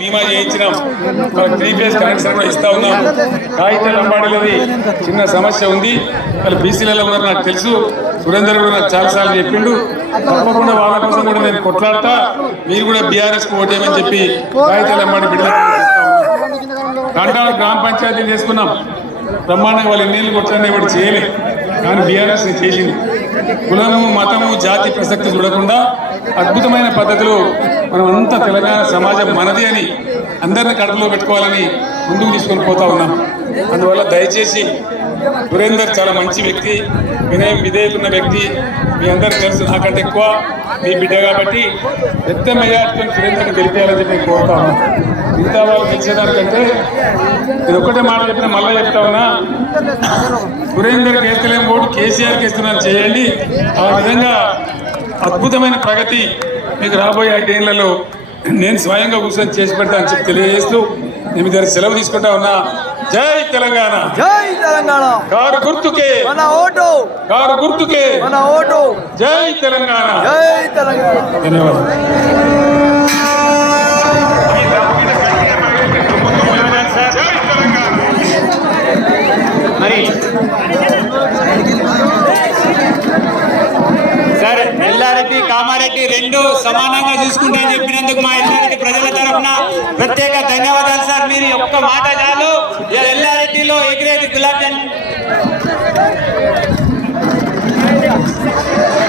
బీమా చేయించినాం, వాళ్ళకి 3 phase connection కూడా ఇస్తా ఉన్నాం. కాగితాల లంబాడీలది చిన్న సమస్య ఉంది, వాళ్ళు బీసీలలో ఉన్నారు నాకు తెలుసు. సురేందర్ కూడా నాకు చాలాసార్లు చెప్పిండు, తప్పకుండా వాళ్ళ కోసం కూడా నేను కొట్లాడతా, మీరు కూడా బీఆర్ఎస్కి ఓటేయమని చెప్పి కాగితాల లంబాడి బిడ్డలు గ్రామ పంచాయతీ చేసుకున్నాం. బ్రహ్మాండంగా వాళ్ళు ఎన్నేళ్ళు కొట్లాడినా ఇప్పుడు చేయలే, కానీ బీఆర్ఎస్ చేసింది. కులము మతము జాతి ప్రసక్తి చూడకుండా అద్భుతమైన పద్ధతిలో మనం అంతా తెలంగాణ సమాజం మనది అని అందరిని కడుపులో పెట్టుకోవాలని ముందుకు తీసుకొని పోతా ఉన్నాం. అందువల్ల దయచేసి సురేందర్ చాలా మంచి వ్యక్తి, వినయం విధేయకున్న వ్యక్తి, మీ అందరికీ తెలుసు, నాకంటే ఎక్కువ మీ బిడ్డ కాబట్టి పెద్ద మెజార్టీతో సురేందర్ని గెలిపేయాలని చెప్పి నేను కోరుతా ఉన్నాను. మిగతా వాళ్ళు గెలిచేదానికంటే నేను ఒక్కటే మాట చెప్పిన మళ్ళీ చెప్తా ఉన్నా, సురేందర్కి వేస్తలేం ఓటు కేసీఆర్కి వేస్తున్నాను చేయండి. ఆ విధంగా అద్భుతమైన ప్రగతి మీకు రాబోయే 5 ఏళ్లలో నేను స్వయంగా కూర్చొని చేసి పెడతానని చెప్పి తెలియజేస్తూ నేను మీ దగ్గర సెలవు తీసుకుంటా ఉన్నా. జై తెలంగాణ, జై తెలంగాణ, కారు గుర్తుకే మన ఓటు, కారు గుర్తుకే మన ఓటు, జై తెలంగాణ, జై తెలంగాణ. ధన్యవాదాలు. మరి సార్ ఎల్లారెడ్డి కామారెడ్డి రెండు సమానంగా చూసుకుంటా అని చెప్పినందుకు మా ఎల్లారెడ్డి ప్రజల తరఫున ప్రత్యేక ధన్యవాదాలు సార్. మీరు ఒక్క మాట చాలు, ఎల్లారెడ్డిలో ఎగిరేది గులాబ్ జామున్